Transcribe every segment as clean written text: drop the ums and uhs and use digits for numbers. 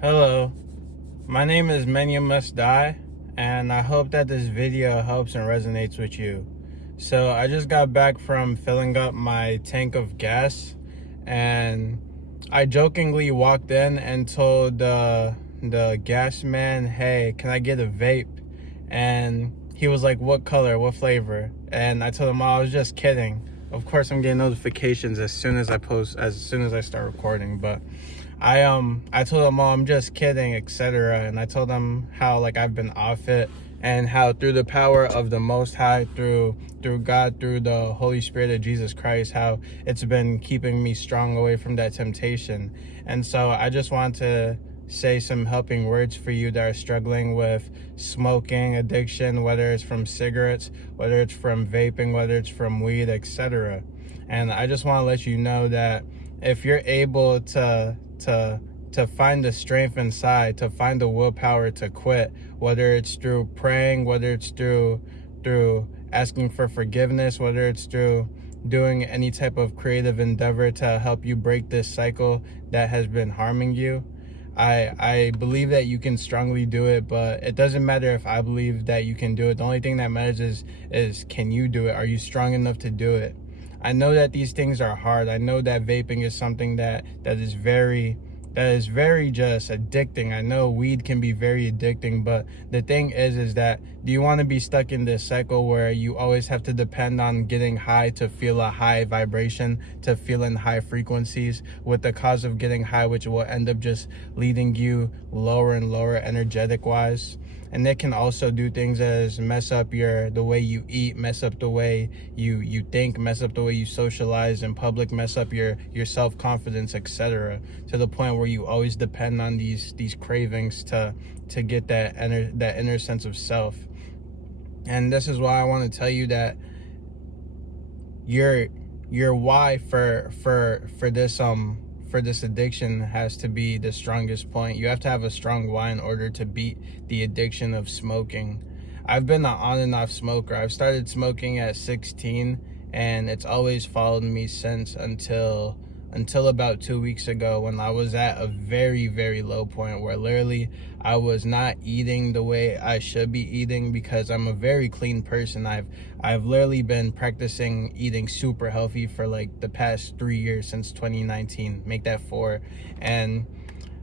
Hello, my name is Menu Must Die, and I hope that this video helps and resonates with you. So I just got back from filling up my tank of gas, and I jokingly walked in and told the gas man, "Hey, can I get a vape?" And he was like, "What color? What flavor?" And I told him, "Oh, I was just kidding." Of course, I'm getting notifications as soon as I start recording, but I told him, "Oh, I'm just kidding," etc. And I told him how like I've been off it, and how through the power of the Most High, through God, through the Holy Spirit of Jesus Christ, how it's been keeping me strong away from that temptation. And so I just want to say some helping words for you that are struggling with smoking addiction, whether it's from cigarettes, whether it's from vaping, whether it's from weed, etc. And I just want to let you know that if you're able to find the strength inside, to find the willpower to quit, whether it's through praying, whether it's through asking for forgiveness, whether it's through doing any type of creative endeavor to help you break this cycle that has been harming you, I believe that you can strongly do it. But it doesn't matter if I believe that you can do it. The only thing that matters is can you do it? Are you strong enough to do it? I know that these things are hard. I know that vaping is something that is very just addicting. I know weed can be very addicting, but the thing is that do you want to be stuck in this cycle where you always have to depend on getting high to feel a high vibration, to feel in high frequencies, with the cause of getting high, which will end up just leading you lower and lower energetic wise? And it can also do things as mess up the way you eat, mess up the way you think, mess up the way you socialize in public, mess up your self-confidence, etc., to the point where you always depend on these cravings to get that inner sense of self. And this is why I want to tell you that your why for this addiction has to be the strongest point. You have to have a strong why in order to beat the addiction of smoking. I've been an on and off smoker. I've started smoking at 16, and it's always followed me since, until about 2 weeks ago, when I was at a very, very low point where literally I was not eating the way I should be eating, because I'm a very clean person. I've literally been practicing eating super healthy for like the past 3 years, since 2019, make that 4. And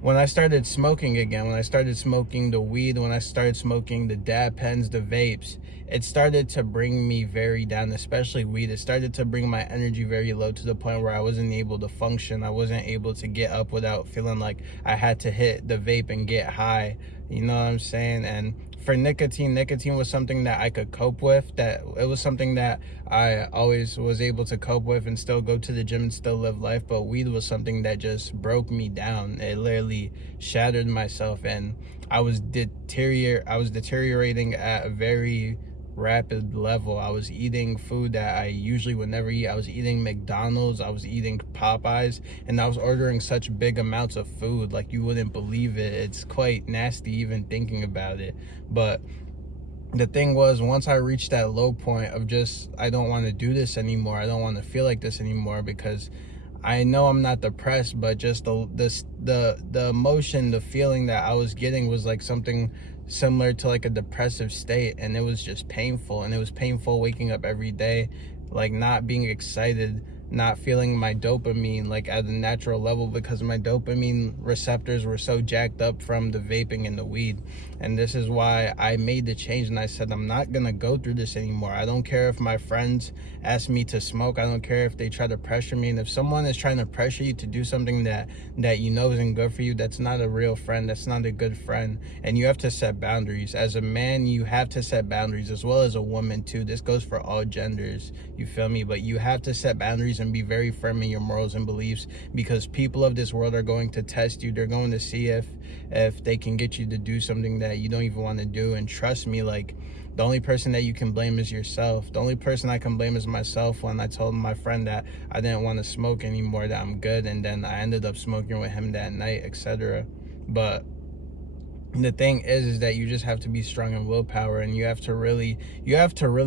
when I started smoking again, when I started smoking the weed, when I started smoking the dab pens, the vapes, it started to bring me very down, especially weed. It started to bring my energy very low, to the point where I wasn't able to function. I wasn't able to get up without feeling like I had to hit the vape and get high. You know what I'm saying? And for nicotine was something that I could cope with. That it was something that I always was able to cope with and still go to the gym and still live life. But weed was something that just broke me down. It literally shattered myself, and I was deteriorating at a very rapid level. I was eating food that I usually would never eat. I was eating McDonald's, I was eating Popeyes, and I was ordering such big amounts of food, like you wouldn't believe it. It's quite nasty even thinking about it. But the thing was, once I reached that low point of just, I don't want to do this anymore, I don't want to feel like this anymore, because I know I'm not depressed, but just the emotion, the feeling that I was getting was like something similar to like a depressive state, and it was just painful. And it was painful waking up every day, like not being excited, not feeling my dopamine like at a natural level, because my dopamine receptors were so jacked up from the vaping and the weed. And this is why I made the change, and I said, I'm not gonna go through this anymore. I don't care if my friends ask me to smoke. I don't care if they try to pressure me. And if someone is trying to pressure you to do something that you know isn't good for you, that's not a real friend. That's not a good friend. And you have to set boundaries. As a man, you have to set boundaries, as well as a woman too. This goes for all genders, you feel me? But you have to set boundaries and be very firm in your morals and beliefs, because people of this world are going to test you. They're going to see if they can get you to do something that you don't even want to do. And trust me, like, the only person that you can blame is yourself. The only person I can blame is myself. When I told my friend that I didn't want to smoke anymore, that I'm good, and then I ended up smoking with him that night, etc. But The thing is that you just have to be strong in willpower, and you have to really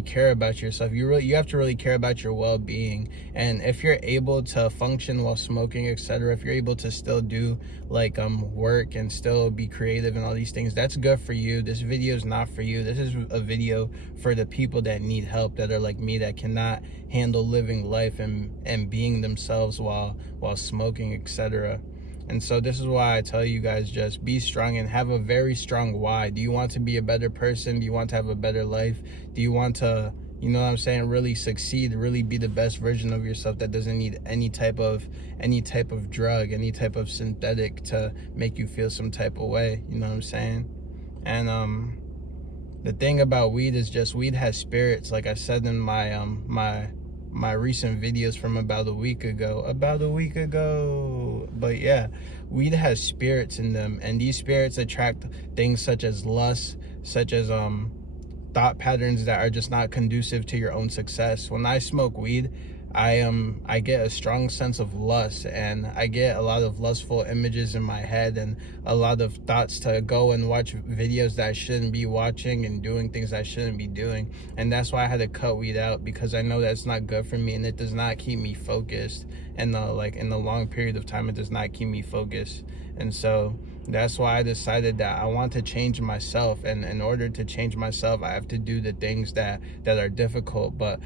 care about yourself. You have to really care about your well-being. And if you're able to function while smoking, etc., if you're able to still do like work and still be creative and all these things, that's good for you. This video is not for you. This is a video for the people that need help, that are like me, that cannot handle living life and being themselves while smoking, etc. And so this is why I tell you guys, just be strong and have a very strong why. Do you want to be a better person? Do you want to have a better life? Do you want to, you know what I'm saying, really succeed, really be the best version of yourself that doesn't need any type of drug, any type of synthetic to make you feel some type of way, you know what I'm saying? And the thing about weed is just weed has spirits, like I said in my my recent videos from about a week ago. But yeah, weed has spirits in them, and these spirits attract things such as lust, such as thought patterns that are just not conducive to your own success. When I smoke weed, I get a strong sense of lust, and I get a lot of lustful images in my head, and a lot of thoughts to go and watch videos that I shouldn't be watching and doing things I shouldn't be doing. And that's why I had to cut weed out, because I know that's not good for me, and it does not keep me focused. And in the long period of time, it does not keep me focused. And so that's why I decided that I want to change myself, and in order to change myself, I have to do the things that are difficult. But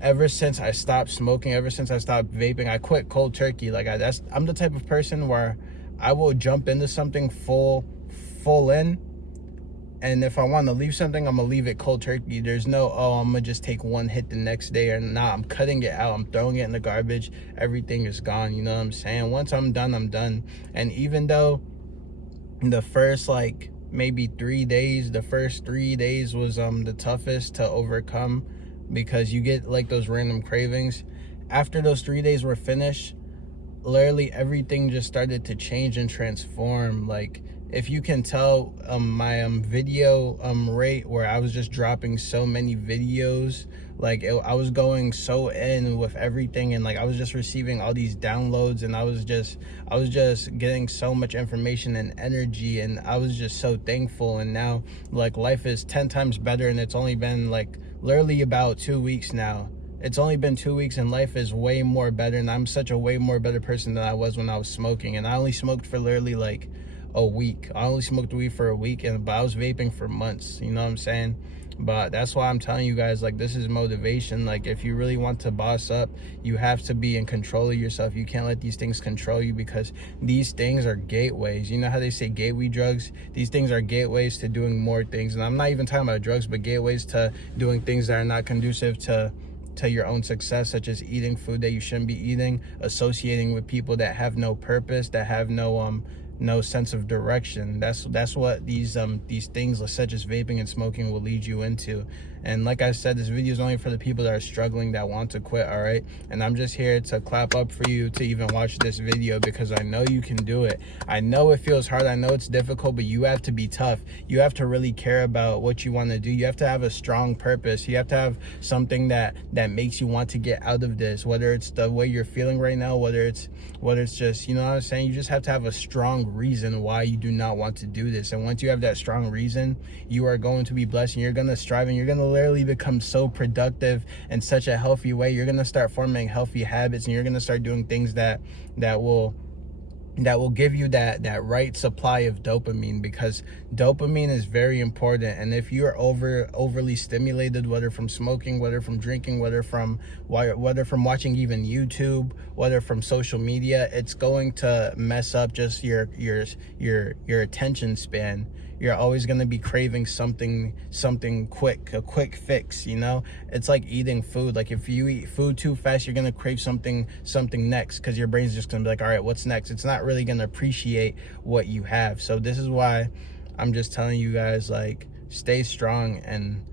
ever since I stopped smoking, ever since I stopped vaping, I quit cold turkey. Like I'm the type of person where I will jump into something full in, and if I want to leave something, I'm gonna leave it cold turkey. There's no, oh, I'm gonna just take one hit the next day, or nah, I'm cutting it out, I'm throwing it in the garbage, everything is gone, you know what I'm saying? Once I'm done, I'm done. And even though the first like maybe 3 days, the first 3 days was the toughest to overcome, because you get like those random cravings. After those 3 days were finished, literally everything just started to change and transform. Like, if you can tell, my video rate, where I was just dropping so many videos, like I was going so in with everything, and like I was just receiving all these downloads, and I was just getting so much information and energy, and I was just so thankful. And now like life is 10 times better, and it's only been like literally about 2 weeks now. It's only been 2 weeks, and life is way more better, and I'm such a way more better person than I was when I was smoking. And I only smoked for literally like a week. I only smoked weed for a week, but I was vaping for months, you know what I'm saying? But that's why I'm telling you guys, like, this is motivation. Like, if you really want to boss up, you have to be in control of yourself. You can't let these things control you, because these things are gateways. You know how they say gateway drugs? These things are gateways to doing more things. And I'm not even talking about drugs, but gateways to doing things that are not conducive to your own success, such as eating food that you shouldn't be eating, associating with people that have no purpose, that have no sense of direction. That's what these things such as vaping and smoking will lead you into. And like I said, this video is only for the people that are struggling, that want to quit, all right? And I'm just here to clap up for you to even watch this video, because I know you can do it. I know it feels hard, I know it's difficult, but you have to be tough. You have to really care about what you want to do. You have to have a strong purpose. You have to have something that makes you want to get out of this, whether it's the way you're feeling right now, whether it's just, you know what I'm saying, you just have to have a strong reason why you do not want to do this. And once you have that strong reason, you are going to be blessed, and you're going to strive, and you're going to literally become so productive in such a healthy way. You're going to start forming healthy habits, and you're going to start doing things that will give you that right supply of dopamine, because dopamine is very important. And if you're overly stimulated, whether from smoking, whether from drinking, whether from watching even YouTube, whether from social media, it's going to mess up just your attention span. You're always going to be craving something quick, a quick fix, you know? It's like eating food. Like, if you eat food too fast, you're going to crave something next, because your brain's just going to be like, all right, what's next? It's not really going to appreciate what you have. So this is why I'm just telling you guys, like, stay strong. And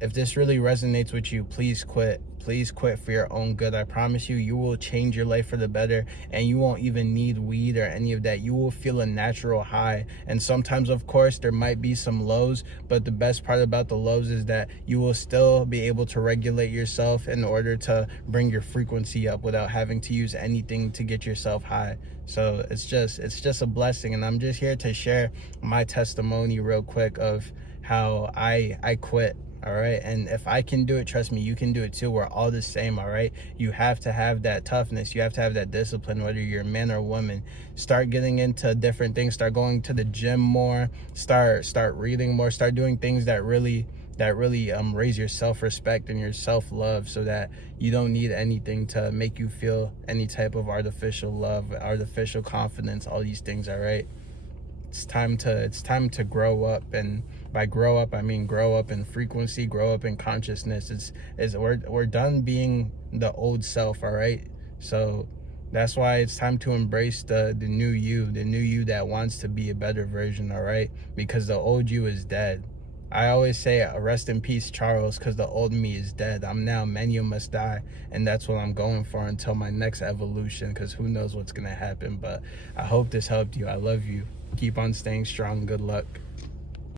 if this really resonates with you, please quit. please quit for your own good. I promise you, you will change your life for the better, and you won't even need weed or any of that. You will feel a natural high. And sometimes, of course, there might be some lows, but the best part about the lows is that you will still be able to regulate yourself in order to bring your frequency up without having to use anything to get yourself high. So it's just a blessing, and I'm just here to share my testimony real quick of how I quit. All right, and if I can do it, trust me, you can do it too. We're all the same. All right, you have to have that toughness, you have to have that discipline, whether you're a man or woman. Start getting into different things, start going to the gym more, start reading more, start doing things that really raise your self-respect and your self-love, so that you don't need anything to make you feel any type of artificial love, artificial confidence, all these things. All right, it's time to grow up. And by grow up, I mean grow up in frequency, grow up in consciousness. We're done being the old self. All right, so that's why it's time to embrace the new you that wants to be a better version. All right, because the old you is dead. I always say rest in peace, Charles, because the old me is dead. I'm now menu must die, and that's what I'm going for until my next evolution, because who knows what's gonna happen. But I hope this helped you. I love you. Keep on staying strong. Good luck.